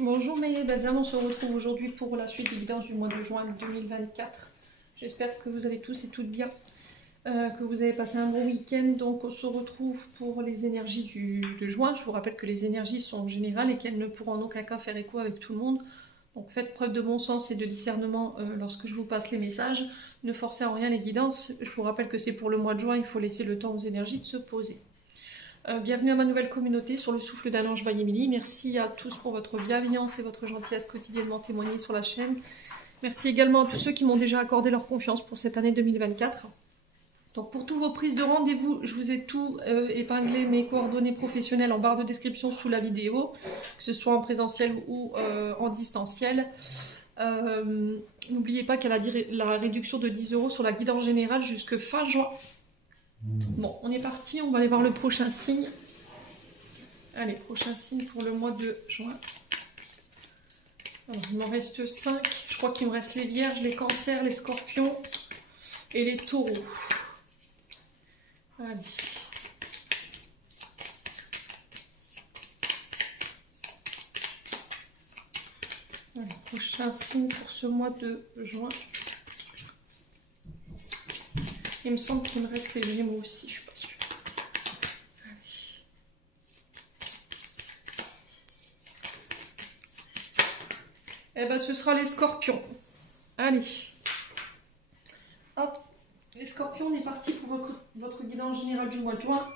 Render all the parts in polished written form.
Bonjour mes belles âmes, on se retrouve aujourd'hui pour la suite des guidances du mois de juin 2024. J'espère que vous allez tous et toutes bien, que vous avez passé un bon week-end. Donc on se retrouve pour les énergies de juin. Je vous rappelle que les énergies sont générales et qu'elles ne pourront en aucun cas faire écho avec tout le monde. Donc faites preuve de bon sens et de discernement lorsque je vous passe les messages. Ne forcez en rien les guidances. Je vous rappelle que c'est pour le mois de juin, il faut laisser le temps aux énergies de se poser. Bienvenue à ma nouvelle communauté sur le souffle d'un ange by Émilie. Merci à tous pour votre bienveillance et votre gentillesse quotidiennement témoignée sur la chaîne. Merci également à tous ceux qui m'ont déjà accordé leur confiance pour cette année 2024. Donc pour toutes vos prises de rendez-vous, je vous ai tout épinglé, mes coordonnées professionnelles en barre de description sous la vidéo, que ce soit en présentiel ou en distanciel. N'oubliez pas qu'elle a la réduction de 10 € sur la guidance générale jusque fin juin. Bon, on est parti, on va aller voir le prochain signe. Allez, prochain signe pour le mois de juin. Alors, il m'en reste 5. Je crois qu'il me reste les vierges, les cancers, les scorpions et les taureaux. Allez. Allez, prochain signe pour ce mois de juin. Il me semble qu'il me reste les Gémeaux aussi, je suis pas sûre. Allez. Eh ben, ce sera les Scorpions. Allez. Hop. Les Scorpions, on est parti pour votre guidance générale du mois de juin.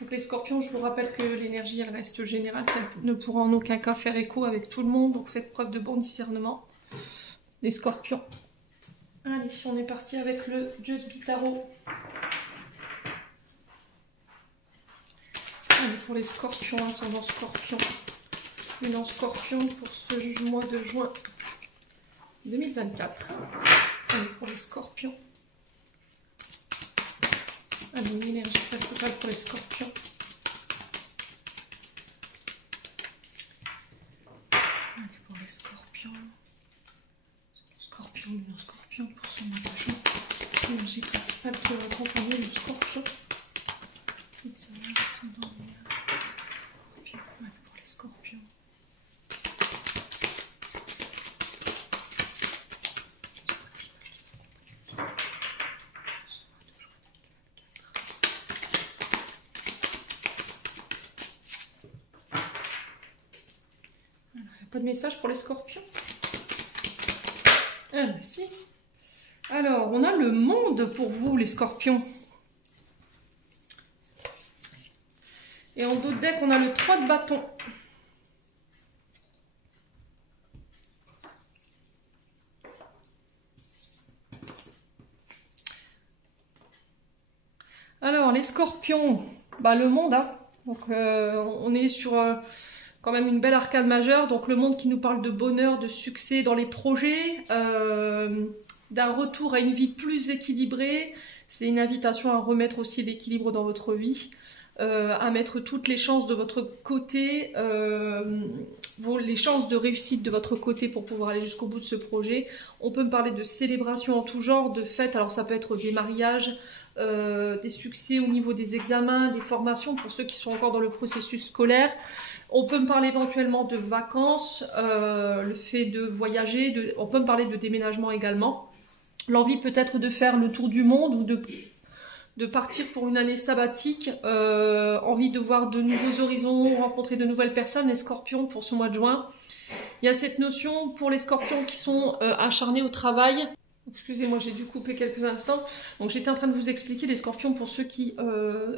Donc les Scorpions, je vous rappelle que l'énergie, elle reste générale, qu'elle ne pourra en aucun cas faire écho avec tout le monde. Donc faites preuve de bon discernement. Les Scorpions. Allez, on est parti avec le Just Be Tarot. Allez, pour les scorpions, ascendant scorpion. Une en scorpion pour ce mois de juin 2024. Allez, pour les scorpions. Allez, une énergie principale pour les scorpions. Allez, pour les scorpions. Scorpion, une en scorpion pour ce mois de juin. L'énergie principale qui va accompagner le scorpion. Allez, pour les scorpions. Pas de message pour les scorpions? Ah bah si. Alors, on a le monde pour vous, les scorpions. Et en dos de deck, on a le 3 de bâton. Alors, les scorpions, bah, le monde, hein. Donc, on est sur quand même une belle arcade majeure. Donc, le monde qui nous parle de bonheur, de succès dans les projets, d'un retour à une vie plus équilibrée. C'est une invitation à remettre aussi l'équilibre dans votre vie. À mettre toutes les chances de votre côté, les chances de réussite de votre côté pour pouvoir aller jusqu'au bout de ce projet. On peut me parler de célébrations en tout genre, de fêtes, alors ça peut être des mariages, des succès au niveau des examens, des formations pour ceux qui sont encore dans le processus scolaire. On peut me parler éventuellement de vacances, le fait de voyager, on peut me parler de déménagement également. L'envie peut-être de faire le tour du monde ou de partir pour une année sabbatique, envie de voir de nouveaux horizons, rencontrer de nouvelles personnes, les scorpions pour ce mois de juin. Il y a cette notion pour les scorpions qui sont acharnés au travail. Excusez-moi, j'ai dû couper quelques instants. Donc j'étais en train de vous expliquer les scorpions pour ceux qui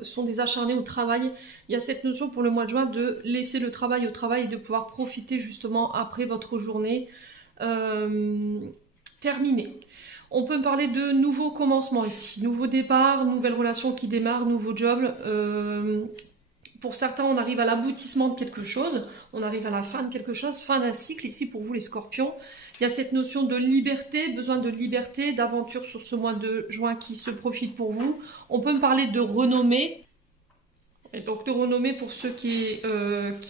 sont des acharnés au travail. Il y a cette notion pour le mois de juin de laisser le travail au travail et de pouvoir profiter justement après votre journée terminée. On peut parler de nouveaux commencements ici, nouveau départ, nouvelle relation qui démarre, nouveau job. Pour certains, on arrive à l'aboutissement de quelque chose, on arrive à la fin de quelque chose, fin d'un cycle. Ici, pour vous les scorpions, il y a cette notion de liberté, besoin de liberté, d'aventure sur ce mois de juin qui se profile pour vous. On peut me parler de renommée, et donc de renommée pour ceux qui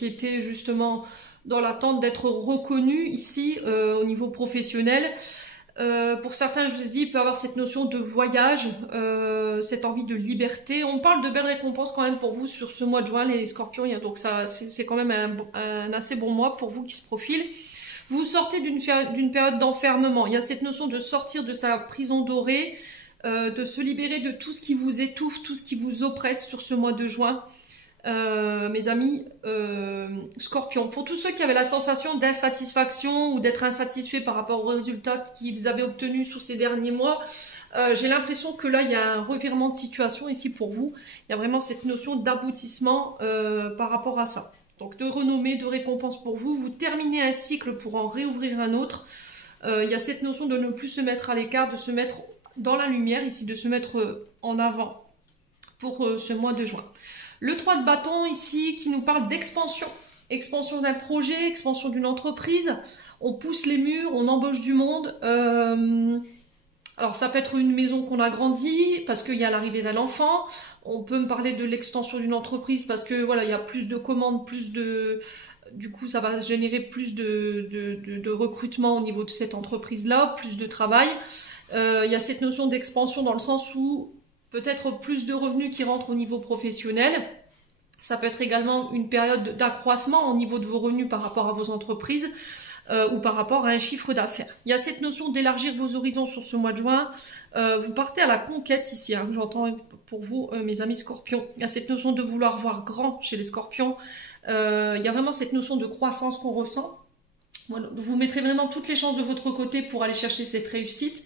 étaient justement dans l'attente d'être reconnus ici au niveau professionnel. Pour certains, je vous ai dit, il peut y avoir cette notion de voyage, cette envie de liberté. On parle de belles récompenses quand même pour vous sur ce mois de juin, les scorpions. Donc ça, c'est quand même un assez bon mois pour vous qui se profile. Vous sortez d'une période d'enfermement. Il y a cette notion de sortir de sa prison dorée, de se libérer de tout ce qui vous étouffe, tout ce qui vous oppresse sur ce mois de juin. Mes amis Scorpions, pour tous ceux qui avaient la sensation d'insatisfaction ou d'être insatisfaits par rapport aux résultats qu'ils avaient obtenus sous ces derniers mois, j'ai l'impression que là il y a un revirement de situation ici pour vous. Il y a vraiment cette notion d'aboutissement par rapport à ça. Donc de renommée, de récompense pour vous. Vous terminez un cycle pour en réouvrir un autre. Il y a cette notion de ne plus se mettre à l'écart, de se mettre dans la lumière ici, de se mettre en avant pour ce mois de juin. Le 3 de bâton ici qui nous parle d'expansion. Expansion d'un projet, expansion d'une entreprise. On pousse les murs, on embauche du monde. Alors ça peut être une maison qu'on agrandit parce qu'il y a l'arrivée d'un enfant. On peut me parler de l'extension d'une entreprise parce que voilà, il y a plus de commandes, plus de... Du coup, ça va générer plus de recrutement au niveau de cette entreprise-là, plus de travail. Il y a cette notion d'expansion dans le sens où peut-être plus de revenus qui rentrent au niveau professionnel. Ça peut être également une période d'accroissement au niveau de vos revenus par rapport à vos entreprises ou par rapport à un chiffre d'affaires. Il y a cette notion d'élargir vos horizons sur ce mois de juin. Vous partez à la conquête ici, hein, j'entends pour vous, mes amis scorpions. Il y a cette notion de vouloir voir grand chez les scorpions. Il y a vraiment cette notion de croissance qu'on ressent. Voilà, vous mettrez vraiment toutes les chances de votre côté pour aller chercher cette réussite.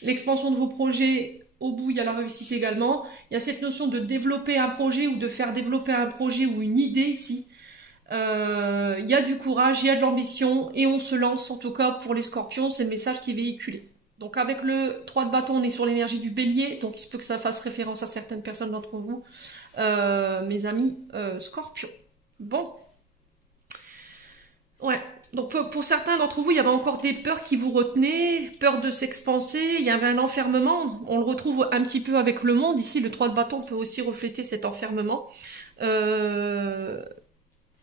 L'expansion de vos projets... Au bout, il y a la réussite également. Il y a cette notion de développer un projet ou de faire développer un projet ou une idée ici. Il y a du courage, il y a de l'ambition et on se lance. En tout cas, pour les scorpions, c'est le message qui est véhiculé. Donc avec le 3 de bâton, on est sur l'énergie du bélier. Donc il se peut que ça fasse référence à certaines personnes d'entre vous, mes amis scorpions. Bon. Ouais. Donc pour certains d'entre vous, il y avait encore des peurs qui vous retenaient, peur de s'expanser, il y avait un enfermement, on le retrouve un petit peu avec le monde, ici le 3 de bâton peut aussi refléter cet enfermement. Là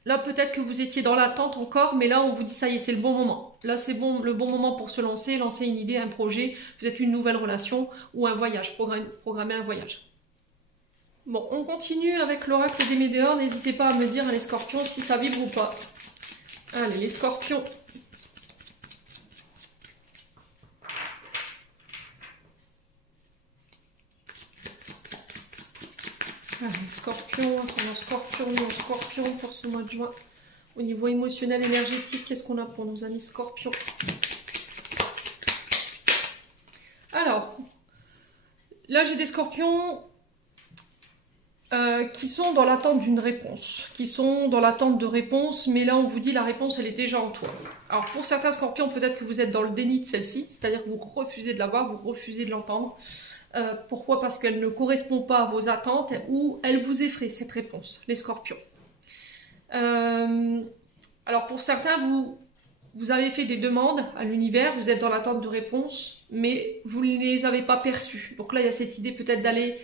peut-être que vous étiez dans l'attente encore, mais là on vous dit ça y est, c'est le bon moment. Là c'est bon, le bon moment pour se lancer une idée, un projet, peut-être une nouvelle relation ou un voyage, programmer un voyage. Bon, on continue avec l'oracle des Médéors, n'hésitez pas à me dire les scorpions si ça vibre ou pas. Allez, les scorpions. Allez, scorpion, ascendant scorpion, non scorpion pour ce mois de juin. Au niveau émotionnel, énergétique, qu'est-ce qu'on a pour nos amis scorpions? Alors, là j'ai des scorpions qui sont dans l'attente d'une réponse, qui sont dans l'attente de réponse, mais là on vous dit la réponse elle est déjà en toi. Alors pour certains scorpions, peut-être que vous êtes dans le déni de celle-ci, c'est-à-dire que vous refusez de la voir, vous refusez de l'entendre. Pourquoi? Parce qu'elle ne correspond pas à vos attentes ou elle vous effraie cette réponse, les scorpions. Alors pour certains, vous avez fait des demandes à l'univers, vous êtes dans l'attente de réponses, mais vous ne les avez pas perçues. Donc là il y a cette idée peut-être d'aller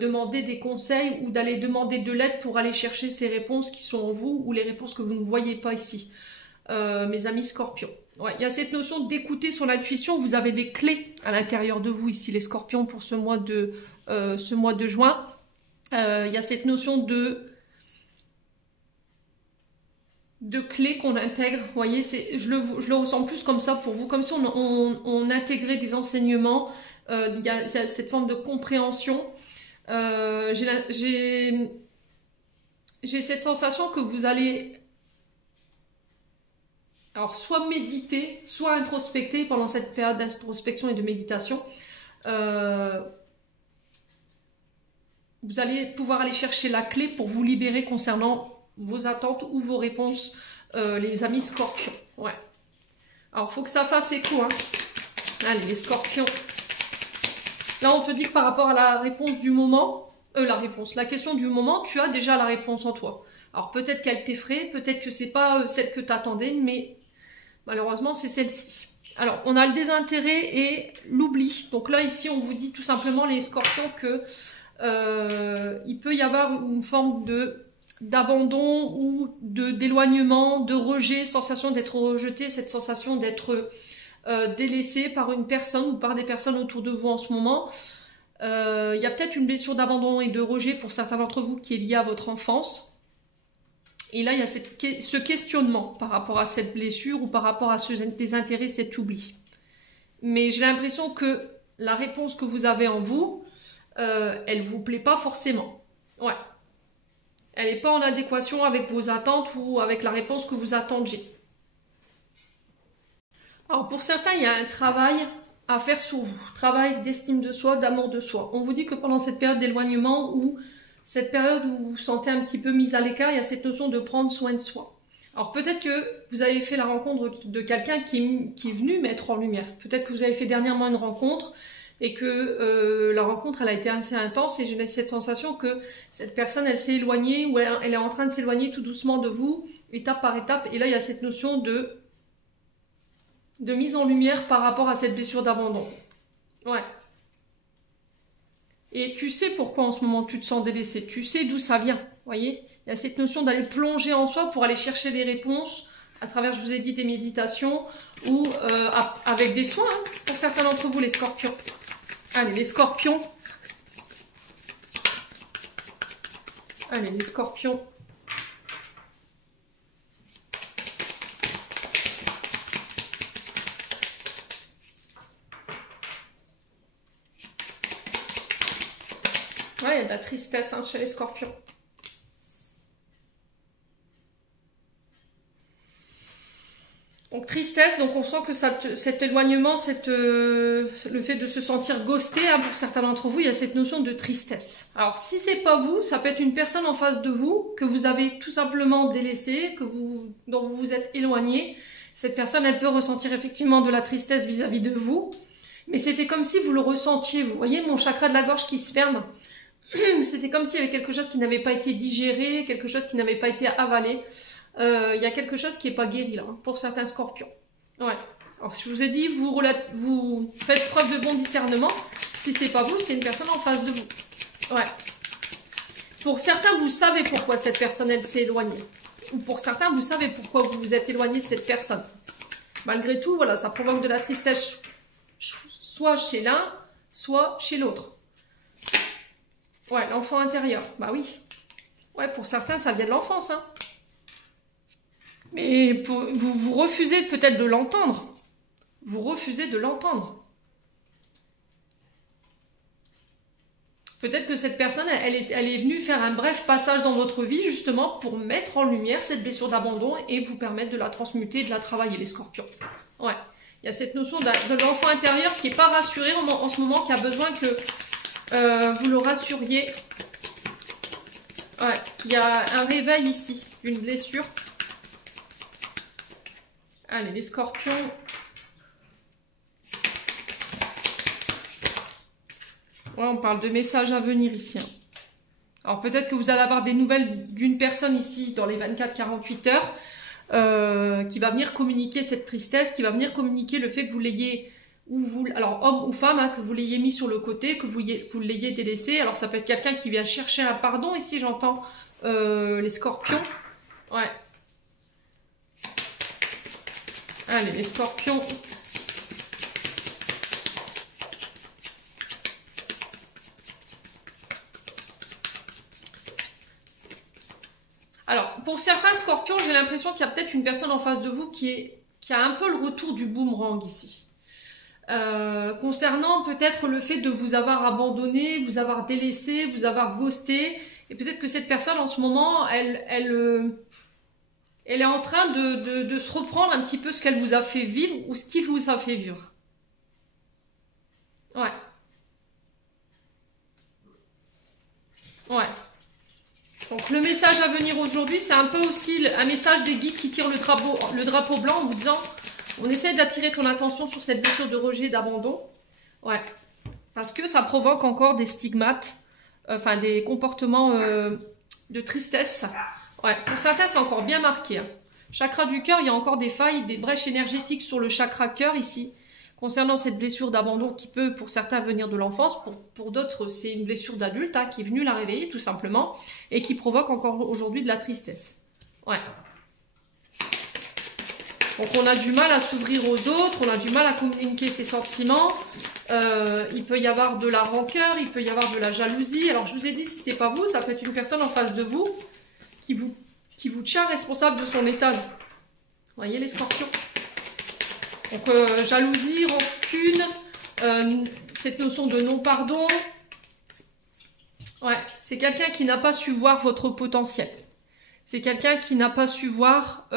demander des conseils ou d'aller demander de l'aide pour aller chercher ces réponses qui sont en vous ou les réponses que vous ne voyez pas ici, mes amis scorpions. Ouais, il y a cette notion d'écouter son intuition, vous avez des clés à l'intérieur de vous ici les scorpions pour ce mois de juin. Il y a cette notion de clés qu'on intègre, vous voyez, je le ressens plus comme ça pour vous, comme si on intégrait des enseignements, il y a cette forme de compréhension. J'ai cette sensation que vous allez alors soit méditer, soit introspecter pendant cette période d'introspection et de méditation. Vous allez pouvoir aller chercher la clé pour vous libérer concernant vos attentes ou vos réponses, les amis scorpions. Ouais. Alors, il faut que ça fasse écho. Hein. Allez, les scorpions. Là, on te dit que par rapport à la réponse du moment, la question du moment, tu as déjà la réponse en toi. Alors, peut-être qu'elle t'effraie, peut-être que c'est pas celle que tu attendais, mais malheureusement, c'est celle-ci. Alors, on a le désintérêt et l'oubli. Donc là, ici, on vous dit tout simplement, les scorpions, que il peut y avoir une forme d'abandon ou d'éloignement, de rejet, sensation d'être rejeté, cette sensation d'être délaissé par une personne ou par des personnes autour de vous en ce moment. Il y a peut-être une blessure d'abandon et de rejet pour certains d'entre vous qui est liée à votre enfance. Et là, il y a ce questionnement par rapport à cette blessure ou par rapport à ce désintérêt, cet oubli. Mais j'ai l'impression que la réponse que vous avez en vous, elle vous plaît pas forcément. Ouais. Elle n'est pas en adéquation avec vos attentes ou avec la réponse que vous attendiez. Alors pour certains, il y a un travail à faire sur vous. Travail d'estime de soi, d'amour de soi. On vous dit que pendant cette période d'éloignement ou cette période où vous vous sentez un petit peu mise à l'écart, il y a cette notion de prendre soin de soi. Alors peut-être que vous avez fait la rencontre de quelqu'un qui est venu mettre en lumière. Peut-être que vous avez fait dernièrement une rencontre et que la rencontre elle a été assez intense et j'ai cette sensation que cette personne elle s'est éloignée ou elle est en train de s'éloigner tout doucement de vous, étape par étape. Et là il y a cette notion de mise en lumière par rapport à cette blessure d'abandon. Ouais. Et tu sais pourquoi en ce moment tu te sens délaissé, tu sais d'où ça vient, voyez. Il y a cette notion d'aller plonger en soi pour aller chercher des réponses à travers, je vous ai dit, des méditations ou avec des soins, hein, pour certains d'entre vous, les scorpions. Allez, les scorpions. Allez, les scorpions. Ouais, il y a de la tristesse hein, chez les scorpions. Donc tristesse, donc on sent que cet éloignement, le fait de se sentir ghosté, hein, pour certains d'entre vous, il y a cette notion de tristesse. Alors si c'est pas vous, ça peut être une personne en face de vous que vous avez tout simplement délaissé, dont vous vous êtes éloigné. Cette personne, elle peut ressentir effectivement de la tristesse vis-à-vis de vous, mais c'était comme si vous le ressentiez. Vous voyez mon chakra de la gorge qui se ferme. C'était comme s'il y avait quelque chose qui n'avait pas été digéré, quelque chose qui n'avait pas été avalé. Il y a quelque chose qui n'est pas guéri là, hein, pour certains scorpions. Ouais. Alors si je vous ai dit, vous faites preuve de bon discernement. Si c'est pas vous, c'est une personne en face de vous. Ouais. Pour certains, vous savez pourquoi cette personne elle s'est éloignée. Ou pour certains, vous savez pourquoi vous vous êtes éloigné de cette personne. Malgré tout, voilà, ça provoque de la tristesse, soit chez l'un, soit chez l'autre. Ouais, l'enfant intérieur. Bah oui. Ouais, pour certains, ça vient de l'enfance, hein. Mais vous refusez peut-être de l'entendre. Vous refusez de l'entendre. Peut-être que cette personne, elle est venue faire un bref passage dans votre vie, justement, pour mettre en lumière cette blessure d'abandon et vous permettre de la transmuter, de la travailler, les scorpions. Ouais. Il y a cette notion de l'enfant intérieur qui n'est pas rassuré en ce moment, qui a besoin que vous le rassuriez. Ouais. Il y a un réveil ici, une blessure. Allez, les scorpions. Ouais, on parle de messages à venir ici. Hein. Alors peut-être que vous allez avoir des nouvelles d'une personne ici dans les 24-48 heures qui va venir communiquer cette tristesse, qui va venir communiquer le fait que vous l'ayez, alors homme ou femme, hein, que vous l'ayez mis sur le côté, que vous l'ayez délaissé. Alors ça peut être quelqu'un qui vient chercher un pardon ici, j'entends les scorpions. Ouais. Allez, les scorpions. Alors, pour certains scorpions, j'ai l'impression qu'il y a peut-être une personne en face de vous qui a un peu le retour du boomerang ici. Concernant peut-être le fait de vous avoir abandonné, vous avoir délaissé, vous avoir ghosté. Et peut-être que cette personne, en ce moment, elle est en train de se reprendre un petit peu ce qu'elle vous a fait vivre ou ce qu'il vous a fait vivre. Ouais. Ouais. Donc le message à venir aujourd'hui, c'est un peu aussi un message des guides qui tirent le drapeau blanc en vous disant, on essaie d'attirer ton attention sur cette blessure de rejet, d'abandon. Ouais. Parce que ça provoque encore des stigmates, enfin des comportements de tristesse. Ouais, pour certains, c'est encore bien marqué. Hein. Chakra du cœur, il y a encore des failles, des brèches énergétiques sur le chakra cœur ici. Concernant cette blessure d'abandon qui peut, pour certains, venir de l'enfance, pour d'autres, c'est une blessure d'adulte hein, qui est venue la réveiller, tout simplement, et qui provoque encore aujourd'hui de la tristesse. Ouais. Donc on a du mal à s'ouvrir aux autres, on a du mal à communiquer ses sentiments. Il peut y avoir de la rancœur, il peut y avoir de la jalousie. Alors je vous ai dit, si c'est pas vous, ça peut être une personne en face de vous qui vous tient responsable de son état. Vous voyez les scorpions? Donc jalousie, rancune, cette notion de non-pardon. Ouais, c'est quelqu'un qui n'a pas su voir votre potentiel. C'est quelqu'un qui n'a pas su voir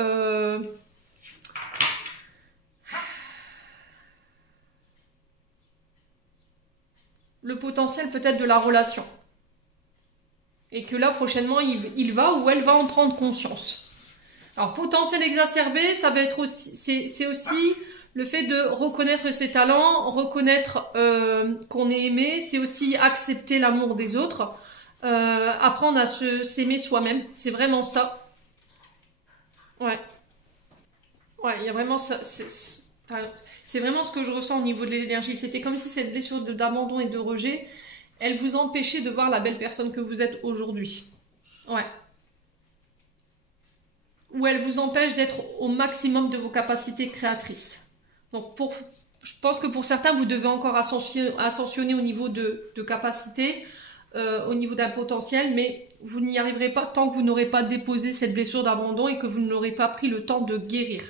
le potentiel peut-être de la relation. Et que là, prochainement, il va ou elle va en prendre conscience. Alors, potentiel exacerbé, ça va être aussi, c'est aussi le fait de reconnaître ses talents, reconnaître qu'on est aimé, c'est aussi accepter l'amour des autres, apprendre à s'aimer soi-même, c'est vraiment ça. Ouais. Ouais, il y a vraiment ça, c'est vraiment ce que je ressens au niveau de l'énergie. C'était comme si cette blessure d'abandon et de rejet, elle vous empêchait de voir la belle personne que vous êtes aujourd'hui. Ouais. Ou elle vous empêche d'être au maximum de vos capacités créatrices. Donc, je pense que pour certains, vous devez encore ascensionner au niveau de capacité, au niveau d'un potentiel, mais vous n'y arriverez pas tant que vous n'aurez pas déposé cette blessure d'abandon et que vous n'aurez pas pris le temps de guérir.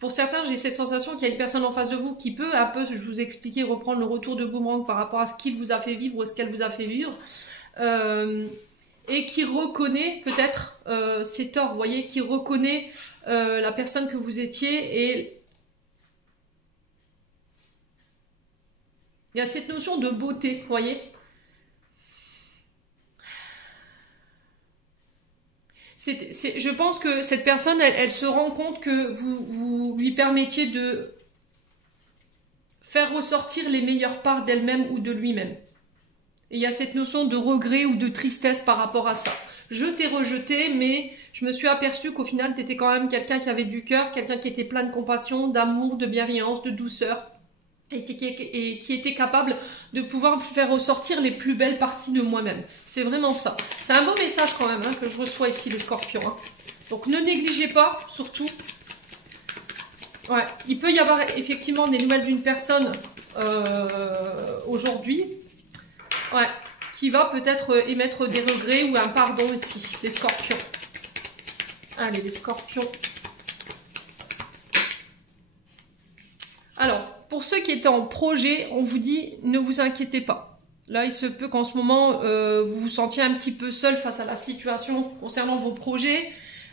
Pour certains, j'ai cette sensation qu'il y a une personne en face de vous qui peut un peu, je vous ai expliqué, reprendre le retour de boomerang par rapport à ce qu'il vous a fait vivre ou ce qu'elle vous a fait vivre. Et qui reconnaît peut-être ses torts, vous voyez, qui reconnaît la personne que vous étiez. Et il y a cette notion de beauté, vous voyez. Je pense que cette personne, elle se rend compte que vous lui permettiez de faire ressortir les meilleures parts d'elle-même ou de lui-même. Et il y a cette notion de regret ou de tristesse par rapport à ça. Je t'ai rejeté, mais je me suis aperçue qu'au final, tu étais quand même quelqu'un qui avait du cœur, quelqu'un qui était plein de compassion, d'amour, de bienveillance, de douceur, et qui était capable de pouvoir faire ressortir les plus belles parties de moi-même. C'est vraiment ça. C'est un beau message quand même que je reçois ici, les scorpions. Donc ne négligez pas, surtout. Ouais, il peut y avoir effectivement des nouvelles d'une personne aujourd'hui. Ouais, qui va peut-être émettre des regrets ou un pardon aussi, les scorpions. Allez, les scorpions. Alors, pour ceux qui étaient en projet, on vous dit, ne vous inquiétez pas. Là, il se peut qu'en ce moment, vous vous sentiez un petit peu seul face à la situation concernant vos projets.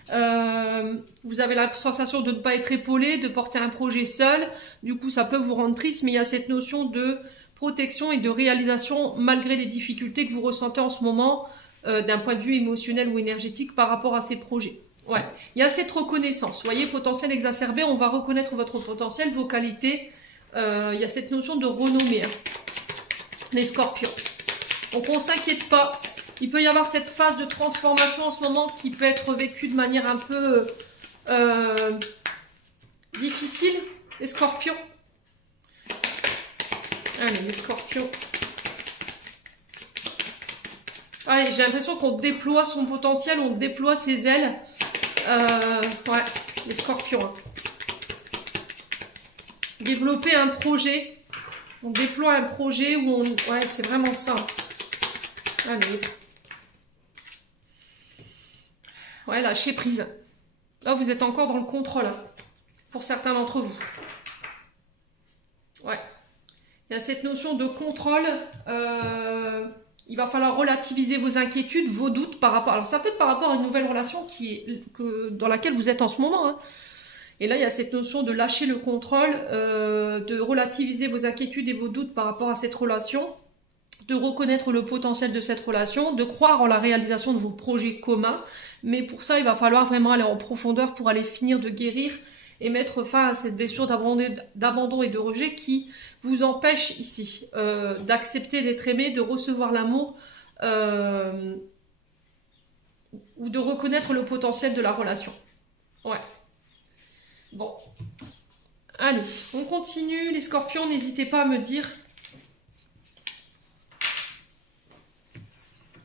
Vous avez la sensation de ne pas être épaulé, de porter un projet seul. Du coup, ça peut vous rendre triste, mais il y a cette notion de protection et de réalisation malgré les difficultés que vous ressentez en ce moment d'un point de vue émotionnel ou énergétique par rapport à ces projets. Ouais, il y a cette reconnaissance. Vous voyez, potentiel exacerbé, on va reconnaître votre potentiel, vos qualités. Il y a cette notion de renommée, les scorpions. Donc on ne s'inquiète pas. Il peut y avoir cette phase de transformation en ce moment qui peut être vécue de manière un peu difficile, les scorpions. Allez, les scorpions. Allez, j'ai l'impression qu'on déploie son potentiel, on déploie ses ailes. Ouais, les scorpions. Développer un projet. On déploie un projet où on... Ouais, c'est vraiment ça. Allez. Ouais, lâcher prise. Là, vous êtes encore dans le contrôle. Pour certains d'entre vous. Ouais. Il y a cette notion de contrôle. Il va falloir relativiser vos inquiétudes, vos doutes par rapport... Alors, ça peut être par rapport à une nouvelle relation dans laquelle vous êtes en ce moment. Et là, il y a cette notion de lâcher le contrôle, de relativiser vos inquiétudes et vos doutes par rapport à cette relation, de reconnaître le potentiel de cette relation, de croire en la réalisation de vos projets communs. Mais pour ça, il va falloir vraiment aller en profondeur pour aller finir de guérir et mettre fin à cette blessure d'abandon et de rejet qui vous empêche ici d'accepter d'être aimé, de recevoir l'amour ou de reconnaître le potentiel de la relation. Ouais. Bon. Allez, on continue. Les scorpions, n'hésitez pas à me dire.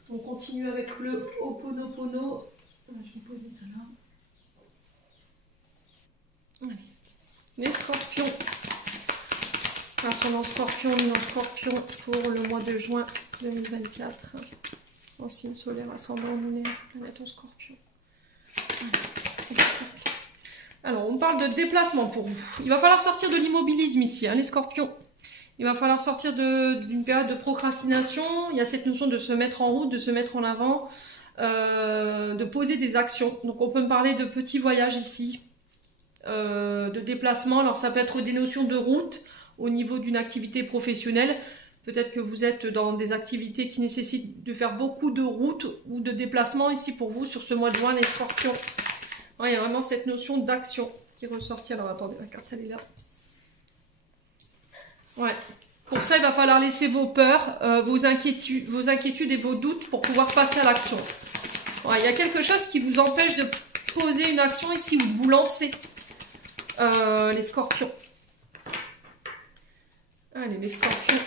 On continue avec le Ho'oponopono. Je vais poser ça là. Allez. Les scorpions. Ascendant scorpion, lunaire scorpion pour le mois de juin 2024. En signe solaire, ascendant lunaire, planète en scorpion. Alors, on parle de déplacement pour vous. Il va falloir sortir de l'immobilisme ici, hein, les scorpions. Il va falloir sortir d'une période de procrastination. Il y a cette notion de se mettre en route, de se mettre en avant, de poser des actions. Donc, on peut me parler de petits voyages ici, de déplacement. Alors, ça peut être des notions de route au niveau d'une activité professionnelle. Peut-être que vous êtes dans des activités qui nécessitent de faire beaucoup de routes ou de déplacements ici pour vous sur ce mois de juin, les scorpions. Ouais, il y a vraiment cette notion d'action qui est ressortie. Alors, attendez, la carte, elle est là. Ouais. Pour ça, il va falloir laisser vos peurs, vos inquiétudes et vos doutes pour pouvoir passer à l'action. Ouais, il y a quelque chose qui vous empêche de poser une action ici ou de vous lancer, les scorpions. Allez, les scorpions.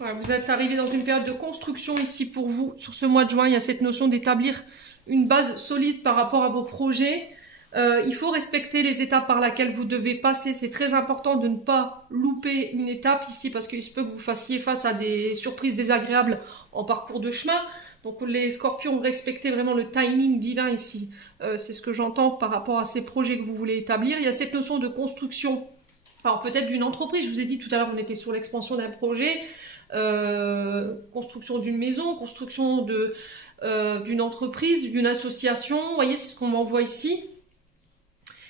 Ouais, vous êtes arrivés dans une période de construction ici pour vous. Sur ce mois de juin, il y a cette notion d'établir une base solide par rapport à vos projets. Il faut respecter les étapes par lesquelles vous devez passer. C'est très important de ne pas louper une étape ici parce qu'il se peut que vous fassiez face à des surprises désagréables en parcours de chemin. Donc les scorpions, respectez vraiment le timing divin ici. C'est ce que j'entends par rapport à ces projets que vous voulez établir. Il y a cette notion de construction. Alors peut-être d'une entreprise. Je vous ai dit tout à l'heure, on était sur l'expansion d'un projet. Construction d'une maison, construction d'une entreprise, d'une association. Vous voyez, c'est ce qu'on m'envoie ici.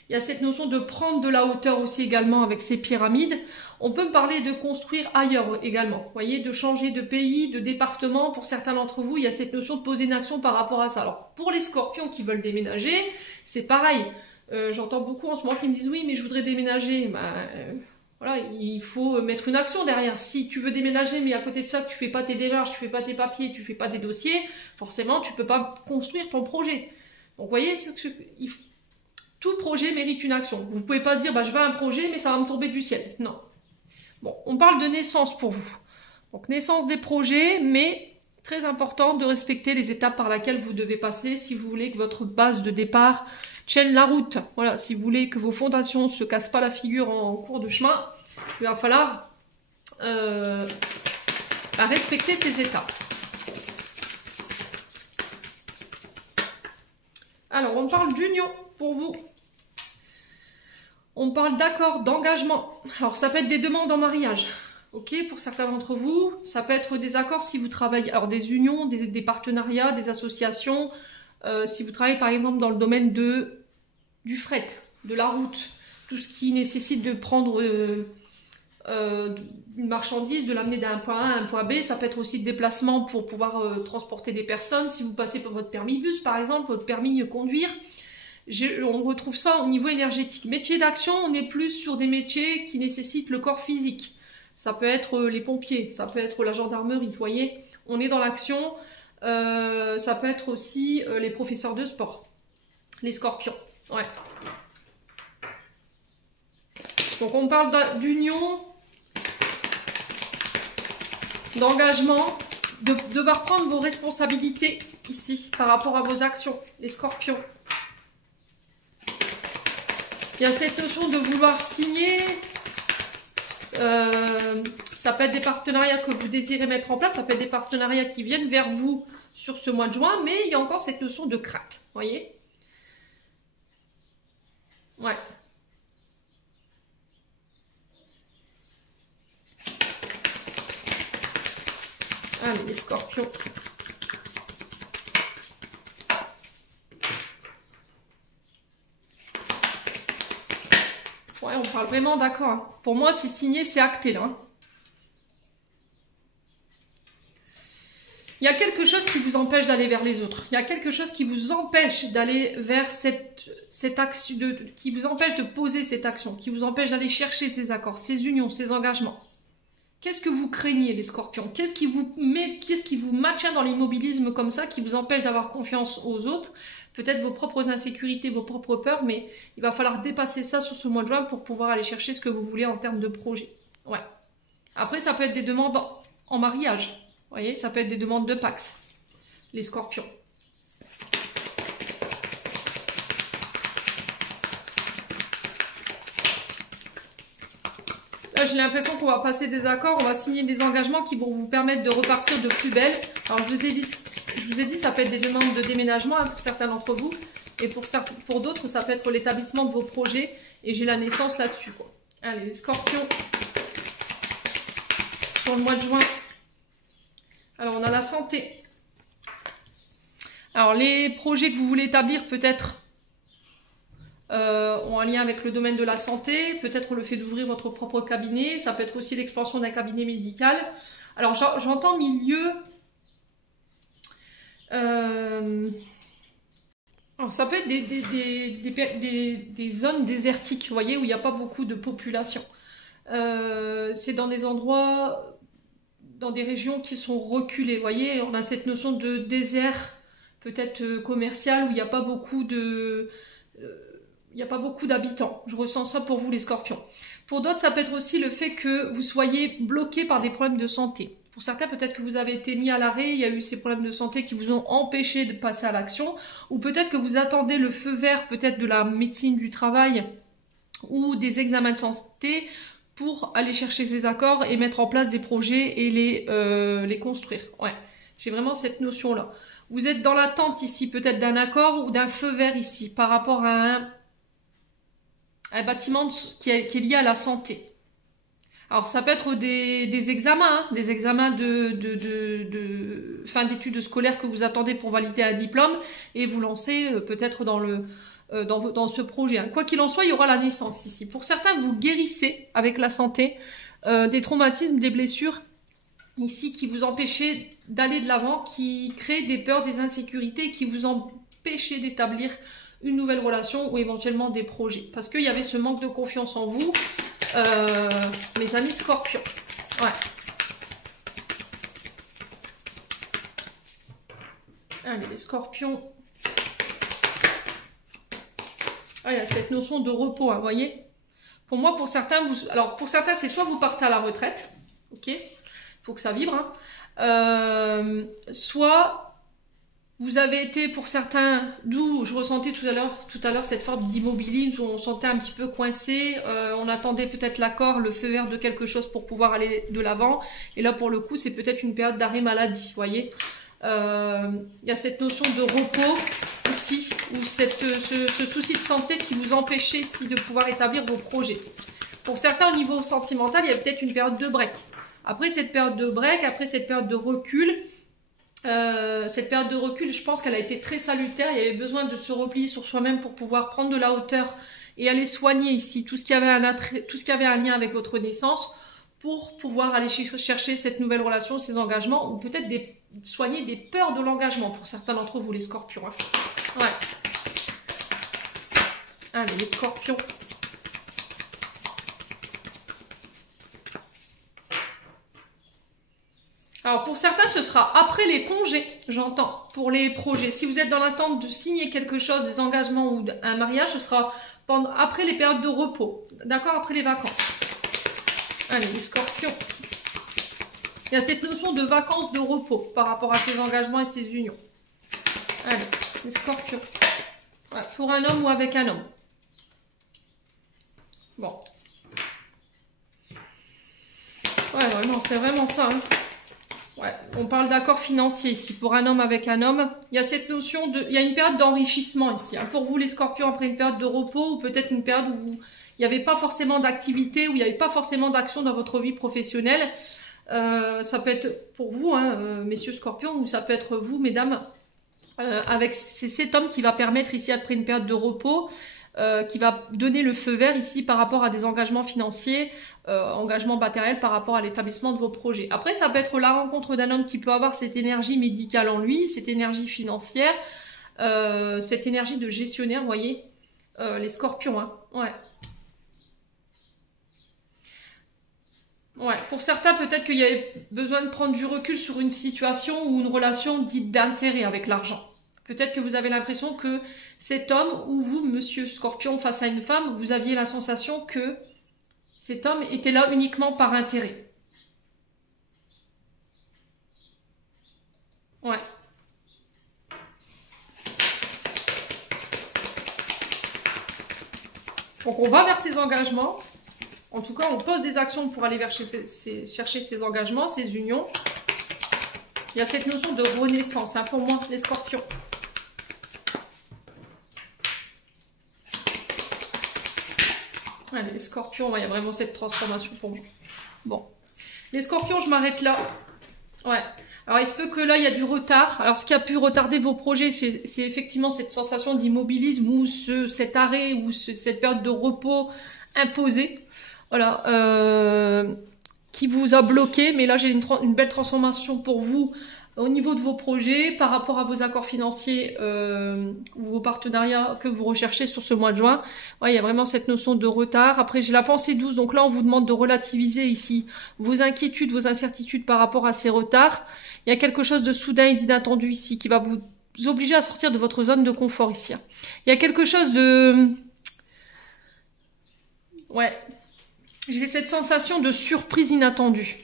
Il y a cette notion de prendre de la hauteur aussi également avec ces pyramides. On peut me parler de construire ailleurs également. Vous voyez, de changer de pays, de département. Pour certains d'entre vous, il y a cette notion de poser une action par rapport à ça. Alors, pour les scorpions qui veulent déménager, c'est pareil. J'entends beaucoup en ce moment qui me disent « Oui, mais je voudrais déménager. » Voilà, il faut mettre une action derrière. Si tu veux déménager, mais à côté de ça, tu fais pas tes démarches, tu fais pas tes papiers, tu fais pas tes dossiers, forcément, tu peux pas construire ton projet. Donc, vous voyez, tout projet mérite une action. Vous pouvez pas se dire, bah, je veux un projet, mais ça va me tomber du ciel. Non. Bon, on parle de naissance pour vous. Donc, naissance des projets, mais très important de respecter les étapes par lesquelles vous devez passer si vous voulez que votre base de départ tienne la route. Voilà, si vous voulez que vos fondations ne se cassent pas la figure en cours de chemin, il va falloir respecter ces étapes. Alors, on parle d'union pour vous. On parle d'accord, d'engagement. Alors, ça peut être des demandes en mariage. Ok, pour certains d'entre vous, ça peut être des accords si vous travaillez, alors des unions, des partenariats, des associations. Si vous travaillez par exemple dans le domaine du fret, de la route, tout ce qui nécessite de prendre une marchandise, de l'amener d'un point A à un point B, ça peut être aussi de déplacement pour pouvoir transporter des personnes. Si vous passez pour votre permis bus par exemple, votre permis conduire, on retrouve ça au niveau énergétique. Métier d'action, on est plus sur des métiers qui nécessitent le corps physique. Ça peut être les pompiers, ça peut être la gendarmerie, vous voyez, on est dans l'action. Ça peut être aussi les professeurs de sport, les scorpions. Ouais. Donc on parle d'union, d'engagement, de devoir prendre vos responsabilités ici par rapport à vos actions, les scorpions. Il y a cette notion de vouloir signer. Ça peut être des partenariats que vous désirez mettre en place, ça peut être des partenariats qui viennent vers vous sur ce mois de juin, mais il y a encore cette notion de crainte, vous voyez? Ouais. Allez, les scorpions. Ouais, on parle vraiment d'accord. Pour moi, c'est signé, c'est acté, là. Il y a quelque chose qui vous empêche d'aller vers les autres. Il y a quelque chose qui vous empêche d'aller vers cette action, qui vous empêche de poser cette action, qui vous empêche d'aller chercher ces accords, ces unions, ces engagements. Qu'est-ce que vous craignez, les scorpions? Qu'est-ce qui vous maintient dans l'immobilisme comme ça, qui vous empêche d'avoir confiance aux autres? Peut-être vos propres insécurités, vos propres peurs, mais il va falloir dépasser ça sur ce mois de juin pour pouvoir aller chercher ce que vous voulez en termes de projet. Ouais. Après, ça peut être des demandes en mariage. Vous voyez, ça peut être des demandes de Pax, les scorpions. Là, j'ai l'impression qu'on va passer des accords, on va signer des engagements qui vont vous permettre de repartir de plus belle. Alors, je vous ai dit, ça peut être des demandes de déménagement hein, pour certains d'entre vous. Et pour d'autres, ça peut être l'établissement de vos projets. Et j'ai la naissance là-dessus. Allez, les scorpions. Sur le mois de juin. Alors, on a la santé. Alors, les projets que vous voulez établir, peut-être, ont un lien avec le domaine de la santé, peut-être le fait d'ouvrir votre propre cabinet, ça peut être aussi l'expansion d'un cabinet médical. Alors j'entends milieu, alors ça peut être des zones désertiques, vous voyez, où il n'y a pas beaucoup de population. C'est dans des endroits, dans des régions qui sont reculées, vous voyez, on a cette notion de désert, peut-être commercial, où il n'y a pas beaucoup de... il n'y a pas beaucoup d'habitants. Je ressens ça pour vous les scorpions. Pour d'autres, ça peut être aussi le fait que vous soyez bloqué par des problèmes de santé. Pour certains, peut-être que vous avez été mis à l'arrêt, il y a eu ces problèmes de santé qui vous ont empêché de passer à l'action. Ou peut-être que vous attendez le feu vert peut-être de la médecine du travail ou des examens de santé pour aller chercher ces accords et mettre en place des projets et les construire. Ouais, j'ai vraiment cette notion-là. Vous êtes dans l'attente ici peut-être d'un accord ou d'un feu vert ici par rapport à un bâtiment qui est lié à la santé. Alors ça peut être des examens, hein, des examens de fin d'études scolaires que vous attendez pour valider un diplôme et vous lancez peut-être dans ce projet. Hein. Quoi qu'il en soit, il y aura la naissance ici. Pour certains, vous guérissez avec la santé des traumatismes, des blessures ici qui vous empêchaient d'aller de l'avant, qui créent des peurs, des insécurités, qui vous empêchaient d'établir une nouvelle relation ou éventuellement des projets. Parce qu'il y avait ce manque de confiance en vous, mes amis scorpions. Ouais. Allez, les scorpions. Ah, il y a cette notion de repos, hein, vous voyez. Pour moi, pour certains, pour certains, c'est soit vous partez à la retraite, ok, il faut que ça vibre, hein, soit vous avez été, pour certains, d'où je ressentais tout à l'heure cette forme d'immobilisme où on sentait un petit peu coincé, on attendait peut-être l'accord, le feu vert de quelque chose pour pouvoir aller de l'avant. Et là, pour le coup, c'est peut-être une période d'arrêt maladie, vous voyez. Il y a cette notion de repos ici, ou ce souci de santé qui vous empêchait ici de pouvoir établir vos projets. Pour certains, au niveau sentimental, il y a peut-être une période de break. Après cette période de break, après cette période de recul, je pense qu'elle a été très salutaire. Il y avait besoin de se replier sur soi-même pour pouvoir prendre de la hauteur et aller soigner ici tout ce qui avait un lien avec votre naissance pour pouvoir aller chercher cette nouvelle relation, ces engagements, ou peut-être soigner des peurs de l'engagement pour certains d'entre vous, les scorpions. Hein. Ouais. Allez, les scorpions. Alors pour certains, ce sera après les congés, j'entends, pour les projets. Si vous êtes dans l'attente de signer quelque chose, des engagements ou un mariage, ce sera après les périodes de repos, d'accord, après les vacances. Allez, les scorpions. Il y a cette notion de vacances, de repos par rapport à ces engagements et ces unions. Allez, les scorpions. Ouais, pour un homme ou avec un homme. Bon. Ouais, non, c'est vraiment ça, hein. Ouais, on parle d'accord financier ici, pour un homme avec un homme. Il y a cette notion il y a une période d'enrichissement ici. Hein. Pour vous les scorpions, après une période de repos, ou peut-être une période où il n'y avait pas forcément d'activité, où il n'y avait pas forcément d'action dans votre vie professionnelle. Ça peut être pour vous, hein, messieurs scorpions, ou ça peut être vous, mesdames, avec cet homme qui va permettre ici, après une période de repos, qui va donner le feu vert ici par rapport à des engagements financiers, engagement matériel par rapport à l'établissement de vos projets. Après, ça peut être la rencontre d'un homme qui peut avoir cette énergie médicale en lui, cette énergie financière, cette énergie de gestionnaire, vous voyez, les scorpions, hein, ouais. Ouais, pour certains, peut-être qu'il y avait besoin de prendre du recul sur une situation ou une relation dite d'intérêt avec l'argent. Peut-être que vous avez l'impression que cet homme ou vous, monsieur Scorpion, face à une femme, vous aviez la sensation que cet homme était là uniquement par intérêt. Ouais. Donc on va vers ces engagements. En tout cas, on pose des actions pour aller chercher ces engagements, ces unions. Il y a cette notion de renaissance, hein, pour moi, les scorpions. Allez, les scorpions, il y a vraiment cette transformation pour moi. Bon, les scorpions, je m'arrête là. Ouais. Alors, il se peut que là, il y a du retard. Alors, ce qui a pu retarder vos projets, c'est effectivement cette sensation d'immobilisme ou cet arrêt ou cette période de repos imposée. Voilà. Qui vous a bloqué. Mais là, j'ai une belle transformation pour vous au niveau de vos projets par rapport à vos accords financiers ou vos partenariats que vous recherchez sur ce mois de juin. Ouais, il y a vraiment cette notion de retard. Après, j'ai la pensée douce. Donc là, on vous demande de relativiser ici vos inquiétudes, vos incertitudes par rapport à ces retards. Il y a quelque chose de soudain et d'inattendu ici qui va vous obliger à sortir de votre zone de confort ici. Il y a quelque chose de... Ouais. J'ai cette sensation de surprise inattendue.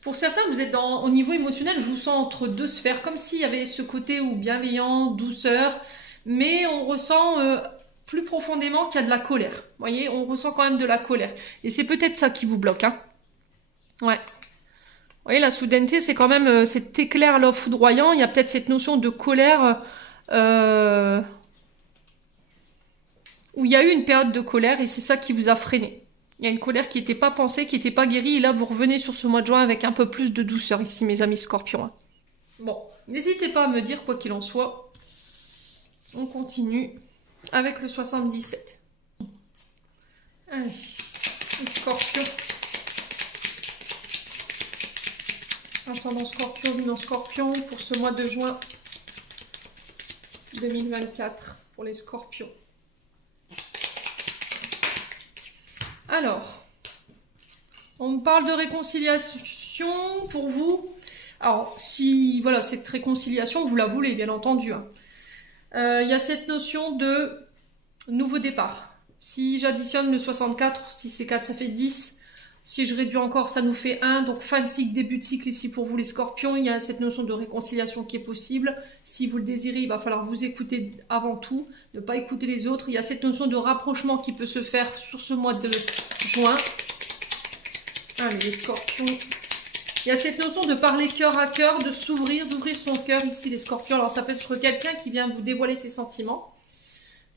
Pour certains, vous êtes au niveau émotionnel, je vous sens entre deux sphères, comme s'il y avait ce côté où bienveillant, douceur, mais on ressent plus profondément qu'il y a de la colère. Vous voyez, on ressent quand même de la colère. Et c'est peut-être ça qui vous bloque. Hein. Ouais. Vous voyez, la soudaineté, c'est quand même cet éclair là foudroyant. Il y a peut-être cette notion de colère où il y a eu une période de colère et c'est ça qui vous a freiné. Il y a une colère qui n'était pas pensée, qui n'était pas guérie. Et là, vous revenez sur ce mois de juin avec un peu plus de douceur ici, mes amis scorpions. Hein. Bon, n'hésitez pas à me dire, quoi qu'il en soit. On continue avec le 77. Allez, les scorpions. Ascendant scorpion, lumière scorpion pour ce mois de juin 2024 pour les scorpions. Alors, on me parle de réconciliation pour vous. Alors, si voilà, cette réconciliation, vous la voulez, bien entendu. Hein. Y a cette notion de nouveau départ. Si j'additionne le 64, si c'est 4, ça fait 10. Si je réduis encore, ça nous fait 1. Donc, fin de cycle, début de cycle ici pour vous les scorpions. Il y a cette notion de réconciliation qui est possible. Si vous le désirez, il va falloir vous écouter avant tout. Ne pas écouter les autres. Il y a cette notion de rapprochement qui peut se faire sur ce mois de juin. Allez, les scorpions. Il y a cette notion de parler cœur à cœur, de s'ouvrir, d'ouvrir son cœur ici, les scorpions. Alors, ça peut être quelqu'un qui vient vous dévoiler ses sentiments.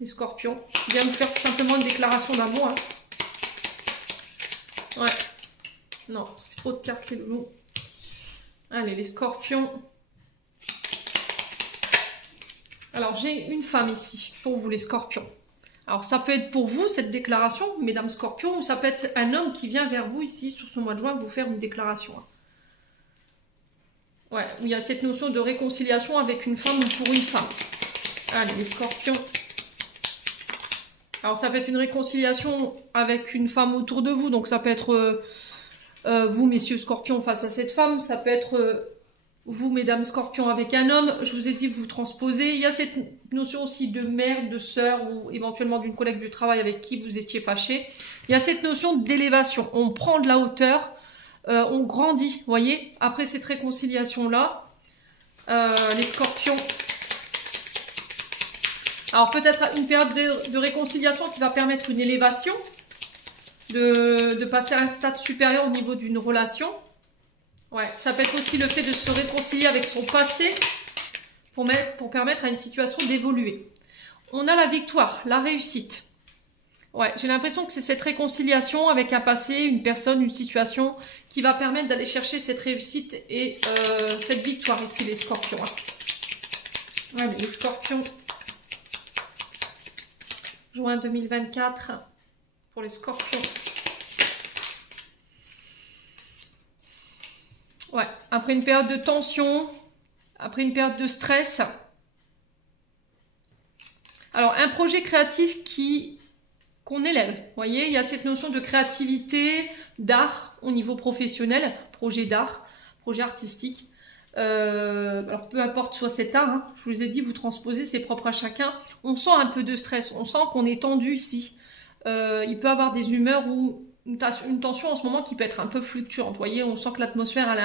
Les scorpions. Qui vient vous faire tout simplement une déclaration d'amour. Hein. Ouais. Non, ça fait trop de cartes, les loulous. Allez, les scorpions. Alors, j'ai une femme ici, pour vous, les scorpions. Alors, ça peut être pour vous, cette déclaration, mesdames scorpions, ou ça peut être un homme qui vient vers vous, ici, sur ce mois de juin, vous faire une déclaration. Ouais, où il y a cette notion de réconciliation avec une femme ou pour une femme. Allez, les scorpions. Alors, ça peut être une réconciliation avec une femme autour de vous. Donc, ça peut être vous, messieurs scorpions, face à cette femme. Ça peut être vous, mesdames scorpions, avec un homme. Je vous ai dit, vous transposez. Il y a cette notion aussi de mère, de sœur ou éventuellement d'une collègue du travail avec qui vous étiez fâché. Il y a cette notion d'élévation. On prend de la hauteur, on grandit, vous voyez, après cette réconciliation-là. Les scorpions... Alors peut-être une période de réconciliation qui va permettre une élévation, de passer à un stade supérieur au niveau d'une relation. Ouais, ça peut être aussi le fait de se réconcilier avec son passé pour permettre à une situation d'évoluer. On a la victoire, la réussite. Ouais, j'ai l'impression que c'est cette réconciliation avec un passé, une personne, une situation qui va permettre d'aller chercher cette réussite et cette victoire ici, les scorpions. Allez, les scorpions. Juin 2024 pour les scorpions. Ouais, après une période de tension, après une période de stress. Alors, un projet créatif qu'on élève. Vous voyez, il y a cette notion de créativité, d'art au niveau professionnel, projet d'art, projet artistique. Alors peu importe soit cet art, hein, je vous ai dit, vous transposez, c'est propre à chacun. On sent un peu de stress, on sent qu'on est tendu ici. Il peut y avoir des humeurs ou une tension en ce moment qui peut être un peu fluctuante. Vous voyez, on sent que l'atmosphère elle est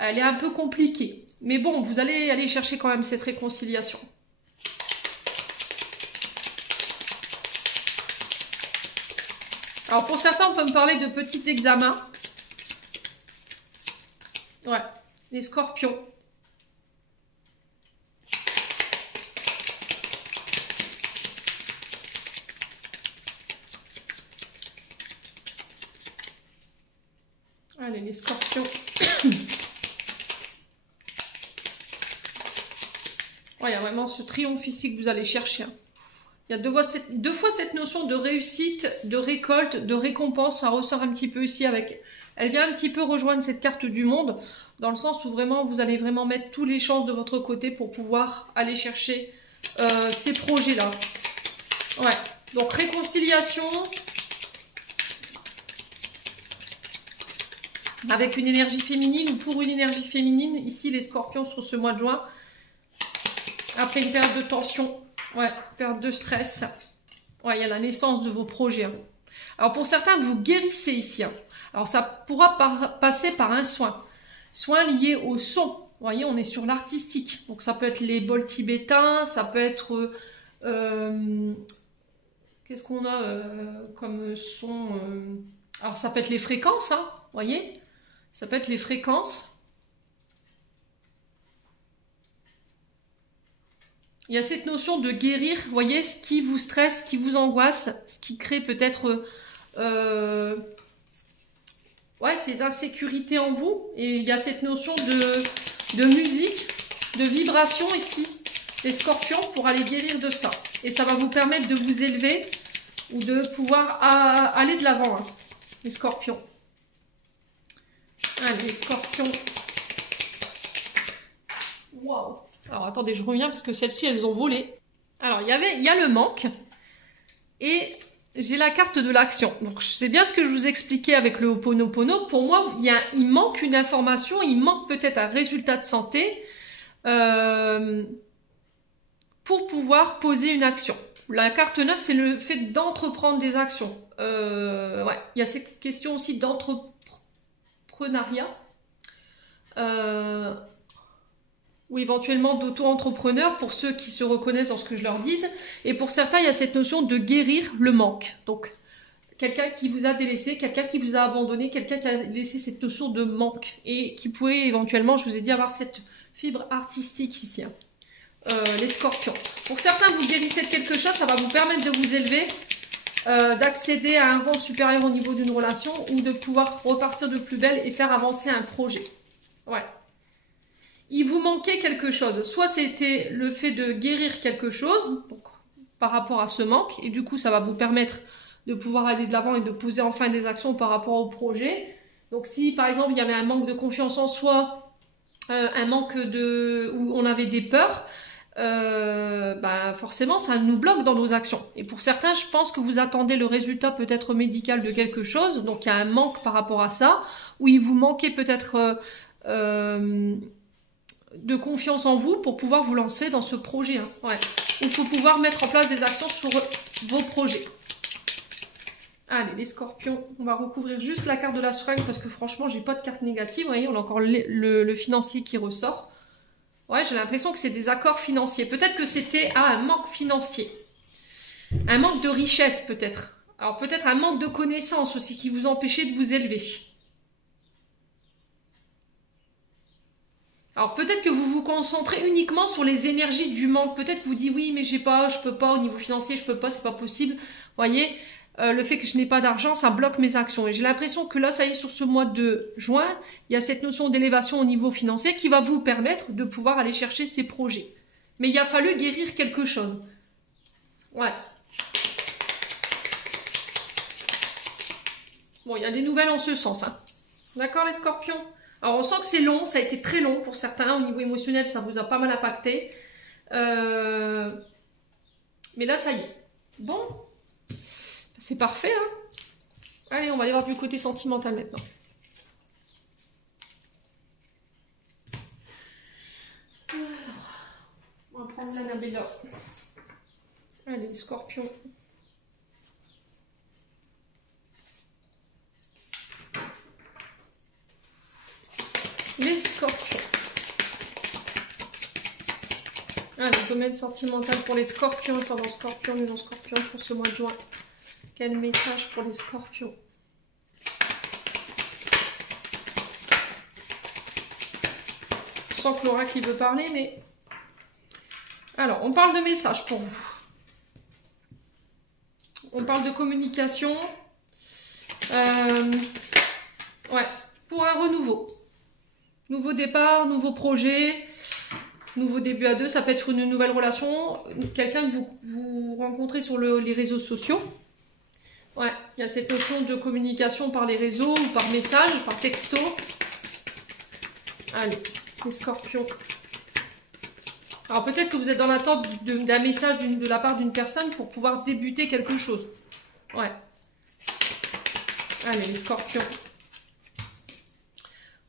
elle est un peu compliquée. Mais bon, vous allez aller chercher quand même cette réconciliation. Alors pour certains, on peut me parler de petits examens. Ouais, les scorpions. Allez, les scorpions. Ouais, il y a vraiment ce triomphe ici que vous allez chercher. Il y a deux fois cette notion de réussite, de récolte, de récompense. Ça ressort un petit peu ici avec... Elle vient un petit peu rejoindre cette carte du monde, dans le sens où vraiment vous allez vraiment mettre toutes les chances de votre côté pour pouvoir aller chercher ces projets-là. Ouais, donc réconciliation... Avec une énergie féminine ou pour une énergie féminine, ici les scorpions sur ce mois de juin, après une période de tension, ouais, période de stress, ouais, il y a la naissance de vos projets. Hein. Alors pour certains, vous guérissez ici. Hein. Alors ça pourra passer par un soin lié au son. Vous voyez, on est sur l'artistique. Donc ça peut être les bols tibétains, ça peut être... qu'est-ce qu'on a comme son alors ça peut être les fréquences, hein, vous voyez. Ça peut être les fréquences. Il y a cette notion de guérir, vous voyez, ce qui vous stresse, ce qui vous angoisse, ce qui crée peut-être ouais, ces insécurités en vous. Et il y a cette notion de musique, de vibration ici, les scorpions, pour aller guérir de ça. Et ça va vous permettre de vous élever ou de pouvoir aller de l'avant, hein, les scorpions. Allez, les scorpions. Waouh. Alors, attendez, je reviens parce que celles-ci, elles ont volé. Alors, il y a le manque. Et j'ai la carte de l'action. Donc, c'est bien ce que je vous expliquais avec le Ho'oponopono. Pour moi, il manque une information. Il manque peut-être un résultat de santé pour pouvoir poser une action. La carte 9, c'est le fait d'entreprendre des actions. Ouais, il y a cette question aussi d'entrepreneuriat. Ou éventuellement d'auto-entrepreneur pour ceux qui se reconnaissent dans ce que je leur dise. Et pour certains, il y a cette notion de guérir le manque. Donc, quelqu'un qui vous a délaissé, quelqu'un qui vous a abandonné, quelqu'un qui a laissé cette notion de manque et qui pouvait éventuellement, je vous ai dit, avoir cette fibre artistique ici. Hein. Les scorpions. Pour certains, vous guérissez de quelque chose, ça va vous permettre de vous élever, d'accéder à un rang supérieur au niveau d'une relation ou de pouvoir repartir de plus belle et faire avancer un projet. Ouais. Il vous manquait quelque chose. Soit c'était le fait de guérir quelque chose, donc, par rapport à ce manque, et du coup, ça va vous permettre de pouvoir aller de l'avant et de poser enfin des actions par rapport au projet. Donc, si par exemple, il y avait un manque de confiance en soi, un manque où on avait des peurs, bah forcément, ça nous bloque dans nos actions. Et pour certains, je pense que vous attendez le résultat peut-être médical de quelque chose, donc il y a un manque par rapport à ça, où il vous manquait peut-être... de confiance en vous pour pouvoir vous lancer dans ce projet. Hein. Ouais. Il faut pouvoir mettre en place des actions sur vos projets. Allez, les scorpions, on va recouvrir juste la carte de la seringue parce que franchement, j'ai pas de carte négative. Vous voyez, on a encore le financier qui ressort. Ouais, j'ai l'impression que c'est des accords financiers. Peut-être que c'était un manque financier. Un manque de richesse peut-être. Alors peut-être un manque de connaissances aussi qui vous empêchait de vous élever. Alors peut-être que vous vous concentrez uniquement sur les énergies du manque. Peut-être que vous dites oui, mais j'ai pas, je peux pas au niveau financier, je peux pas, c'est pas possible. Vous voyez, le fait que je n'ai pas d'argent, ça bloque mes actions. Et j'ai l'impression que là, ça y est, sur ce mois de juin, il y a cette notion d'élévation au niveau financier qui va vous permettre de pouvoir aller chercher ces projets. Mais il a fallu guérir quelque chose. Ouais. Bon, il y a des nouvelles en ce sens. Hein. D'accord, les scorpions ? Alors, on sent que c'est long, ça a été très long pour certains. Au niveau émotionnel, ça vous a pas mal impacté. Mais là, ça y est. Bon, c'est parfait. Hein. Allez, on va aller voir du côté sentimental maintenant. Alors, on va prendre l'Annabella. Allez, scorpion. Les scorpions. Allez, domaine sentimental pour les scorpions, ascendant scorpion, lunaire scorpion pour ce mois de juin. Quel message pour les scorpions? Je sens que l'oracle qui veut parler, mais... Alors, on parle de messages pour vous. On parle de communication. Ouais, pour un renouveau. Nouveau départ, nouveau projet, nouveau début à deux. Ça peut être une nouvelle relation. Quelqu'un que vous rencontrez sur les réseaux sociaux. Ouais, il y a cette notion de communication par les réseaux ou par message, par texto. Allez, les scorpions. Alors peut-être que vous êtes dans l'attente d'un message de la part d'une personne pour pouvoir débuter quelque chose. Ouais. Allez, les scorpions.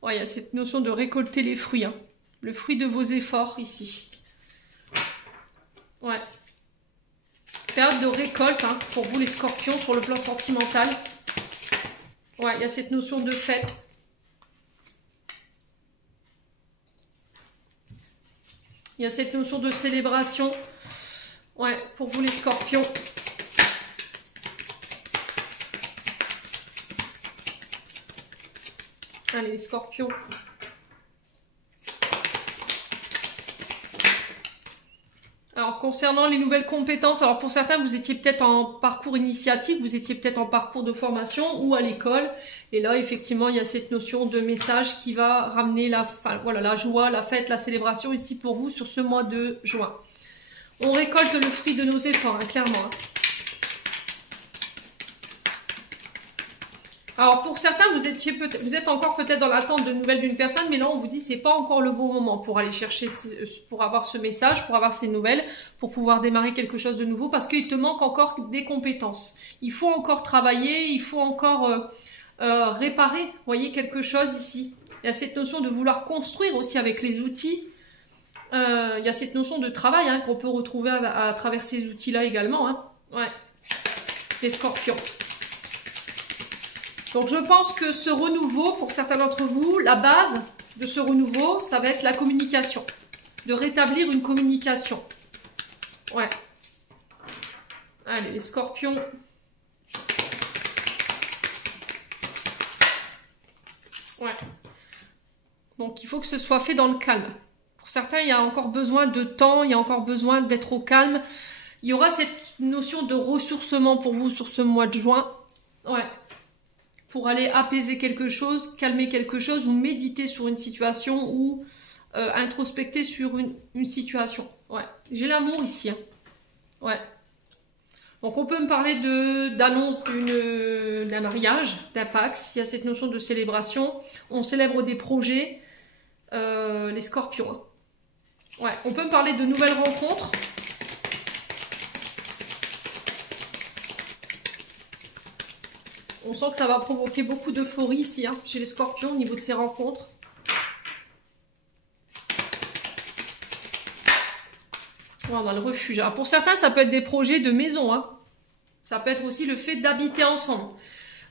Ouais, il y a cette notion de récolter les fruits. Hein. Le fruit de vos efforts ici. Ouais. Période de récolte hein, pour vous les scorpions sur le plan sentimental. Ouais, il y a cette notion de fête. Il y a cette notion de célébration. Ouais, pour vous les scorpions. Allez, les scorpions. Alors, concernant les nouvelles compétences, alors pour certains, vous étiez peut-être en parcours initiatique, vous étiez peut-être en parcours de formation ou à l'école. Et là, effectivement, il y a cette notion de message qui va ramener la joie, la fête, la célébration ici pour vous sur ce mois de juin. On récolte le fruit de nos efforts, hein, clairement. Hein. Alors pour certains, vous êtes encore peut-être dans l'attente de nouvelles d'une personne, mais là on vous dit c'est pas encore le bon moment pour aller chercher, pour avoir ce message, pour avoir ces nouvelles, pour pouvoir démarrer quelque chose de nouveau, parce qu'il te manque encore des compétences. Il faut encore travailler, il faut encore réparer, vous voyez, quelque chose ici. Il y a cette notion de vouloir construire aussi avec les outils. Il y a cette notion de travail hein, qu'on peut retrouver à travers ces outils-là également. Hein. Ouais, les scorpions. Donc je pense que ce renouveau, pour certains d'entre vous, la base de ce renouveau, ça va être la communication. De rétablir une communication. Ouais. Allez, les scorpions. Ouais. Donc il faut que ce soit fait dans le calme. Pour certains, il y a encore besoin de temps, il y a encore besoin d'être au calme. Il y aura cette notion de ressourcement pour vous sur ce mois de juin. Ouais. Pour aller apaiser quelque chose, calmer quelque chose, ou méditer sur une situation, ou introspecter sur une situation. Ouais. J'ai l'amour ici. Hein. Ouais. Donc on peut me parler d'annonce d'un mariage, d'un pax. Il y a cette notion de célébration. On célèbre des projets. Les scorpions. Hein. Ouais. On peut me parler de nouvelles rencontres. On sent que ça va provoquer beaucoup d'euphorie ici, hein, chez les scorpions, au niveau de ces rencontres. Voilà, on a le refuge. Alors pour certains, ça peut être des projets de maison. Hein. Ça peut être aussi le fait d'habiter ensemble.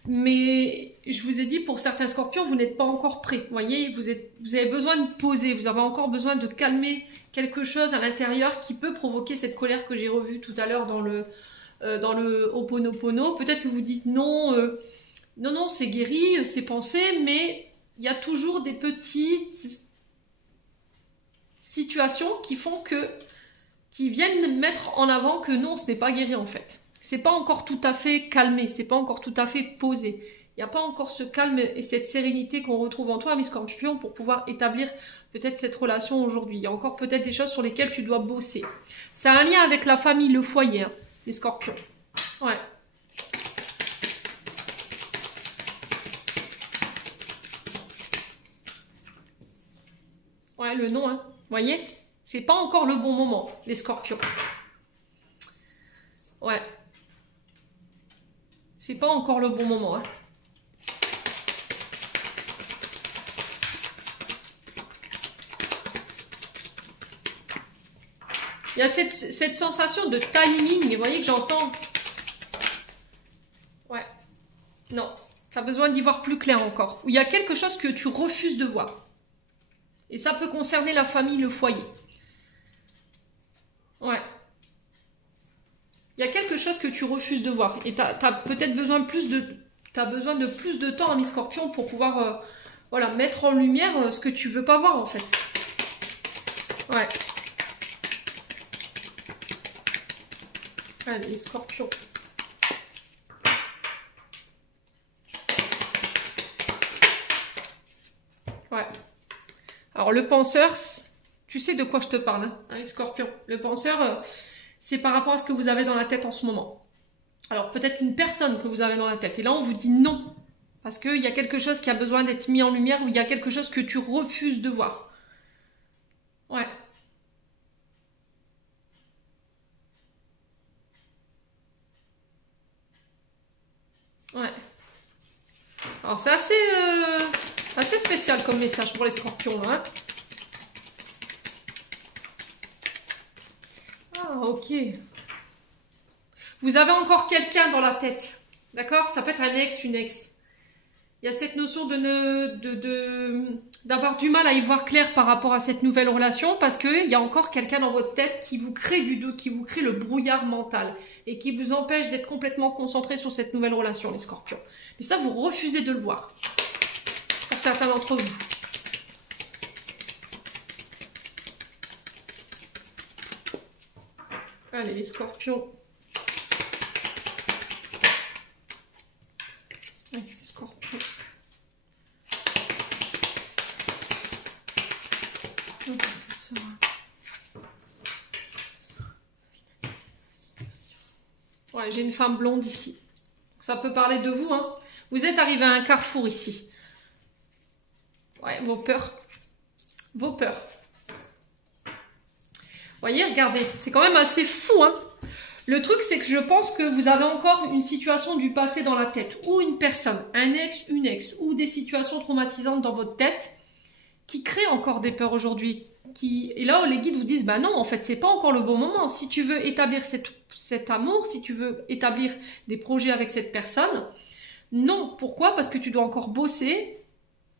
Mais je vous ai dit, pour certains scorpions, vous n'êtes pas encore prêts. Vous voyez, vous avez besoin de poser. Vous avez encore besoin de calmer quelque chose à l'intérieur qui peut provoquer cette colère que j'ai revue tout à l'heure dans le Ho'oponopono. Peut-être que vous dites non, non, c'est guéri, c'est pensé, mais il y a toujours des petites situations qui viennent mettre en avant que non, ce n'est pas guéri en fait. C'est pas encore tout à fait calmé, c'est pas encore tout à fait posé. Il n'y a pas encore ce calme et cette sérénité qu'on retrouve en toi, mes scorpions, pour pouvoir établir peut-être cette relation aujourd'hui. Il y a encore peut-être des choses sur lesquelles tu dois bosser. Ça a un lien avec la famille, le foyer, hein. Les scorpions. Ouais. Ouais, le nom, hein. Vous voyez? C'est pas encore le bon moment, les scorpions. Ouais. C'est pas encore le bon moment, hein. Il y a cette sensation de timing, vous voyez que j'entends. Ouais. Non, tu as besoin d'y voir plus clair encore. Il y a quelque chose que tu refuses de voir. Et ça peut concerner la famille, le foyer. Ouais. Il y a quelque chose que tu refuses de voir. Et tu as peut-être besoin de plus de temps, ami Scorpion, pour pouvoir voilà, mettre en lumière ce que tu veux pas voir, en fait. Ouais. Allez, les Scorpions. Ouais. Alors, le penseur, tu sais de quoi je te parle, hein, les Scorpions. Le penseur, c'est par rapport à ce que vous avez dans la tête en ce moment. Alors, peut-être une personne que vous avez dans la tête. Et là, on vous dit non. Parce qu'il y a quelque chose qui a besoin d'être mis en lumière ou il y a quelque chose que tu refuses de voir. Ouais. Ouais. Alors, c'est assez spécial comme message pour les Scorpions, hein. Ah, ok. Vous avez encore quelqu'un dans la tête. D'accord? Ça peut être un ex, une ex. Il y a cette notion d'avoir du mal à y voir clair par rapport à cette nouvelle relation parce qu'il y a encore quelqu'un dans votre tête qui vous crée du doute, qui vous crée le brouillard mental et qui vous empêche d'être complètement concentré sur cette nouvelle relation, les Scorpions. Mais ça, vous refusez de le voir. Pour certains d'entre vous. Allez, les Scorpions. Allez, les Scorpions. Ouais, j'ai une femme blonde ici. Ça peut parler de vous, hein. Vous êtes arrivé à un carrefour ici. Ouais, vos peurs. Vos peurs. Voyez, regardez, c'est quand même assez fou, hein. Le truc, c'est que je pense que vous avez encore une situation du passé dans la tête, ou une personne, un ex, une ex, ou des situations traumatisantes dans votre tête qui créent encore des peurs aujourd'hui. Et là, les guides vous disent, bah non, en fait, c'est pas encore le bon moment. Si tu veux établir cet amour, si tu veux établir des projets avec cette personne, non. Pourquoi? Parce que tu dois encore bosser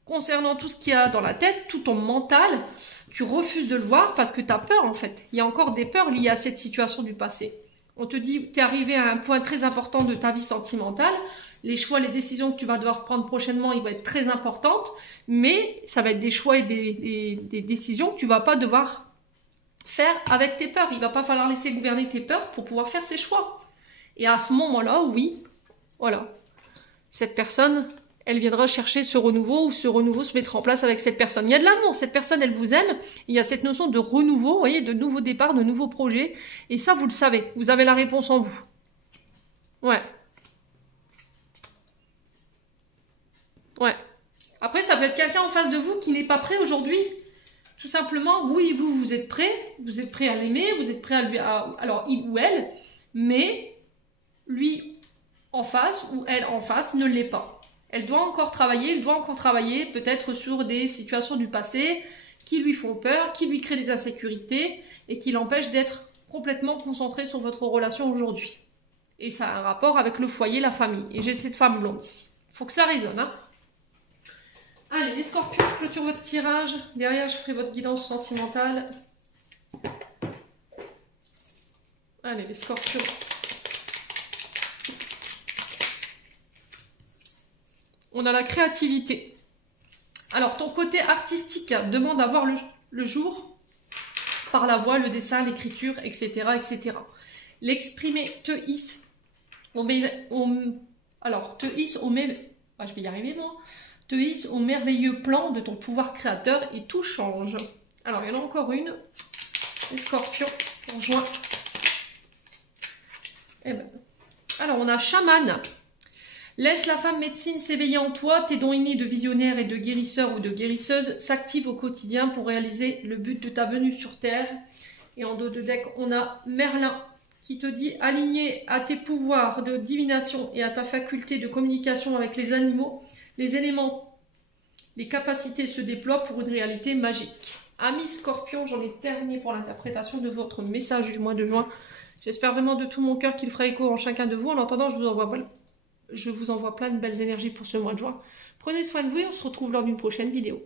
concernant tout ce qu'il y a dans la tête, tout ton mental. Tu refuses de le voir parce que tu as peur, en fait. Il y a encore des peurs liées à cette situation du passé. On te dit, tu es arrivé à un point très important de ta vie sentimentale. Les choix, les décisions que tu vas devoir prendre prochainement, ils vont être très importantes. Mais ça va être des choix et des décisions que tu vas pas devoir faire avec tes peurs. Il va pas falloir laisser gouverner tes peurs pour pouvoir faire ces choix. Et à ce moment-là, oui, voilà. Cette personne, elle viendra chercher ce renouveau ou ce renouveau se mettra en place avec cette personne. Il y a de l'amour, cette personne, elle vous aime. Il y a cette notion de renouveau, vous voyez, de nouveau départ, de nouveaux projets. Et ça, vous le savez. Vous avez la réponse en vous. Ouais. Ouais. Après, ça peut être quelqu'un en face de vous qui n'est pas prêt aujourd'hui. Tout simplement, oui, vous êtes prêt à l'aimer, vous êtes prêt à lui... alors, il ou elle, mais lui en face ou elle en face ne l'est pas. Elle doit encore travailler, il doit encore travailler peut-être sur des situations du passé qui lui font peur, qui lui créent des insécurités et qui l'empêchent d'être complètement concentré sur votre relation aujourd'hui. Et ça a un rapport avec le foyer, la famille. Et j'ai cette femme blonde ici. Il faut que ça résonne, hein. Allez, les Scorpions, je clôture votre tirage. Derrière, je ferai votre guidance sentimentale. Allez, les Scorpions. On a la créativité. Alors, ton côté artistique demande à voir le jour par la voix, le dessin, l'écriture, etc., etc. L'exprimer te hisse je vais y arriver, moi. Te hisse au merveilleux plan de ton pouvoir créateur et tout change. Alors, il y en a encore une. Les Scorpions, en juin. Eh ben. Alors, on a chaman. Laisse la femme médecine s'éveiller en toi. Tes dons innés de visionnaire et de guérisseur ou de guérisseuse s'activent au quotidien pour réaliser le but de ta venue sur Terre. Et en dos de deck, on a Merlin qui te dit aligné à tes pouvoirs de divination et à ta faculté de communication avec les animaux. Les éléments, les capacités se déploient pour une réalité magique. Amis Scorpion, j'en ai terminé pour l'interprétation de votre message du mois de juin. J'espère vraiment de tout mon cœur qu'il fera écho en chacun de vous. En attendant, je vous envoie plein de belles énergies pour ce mois de juin. Prenez soin de vous et on se retrouve lors d'une prochaine vidéo.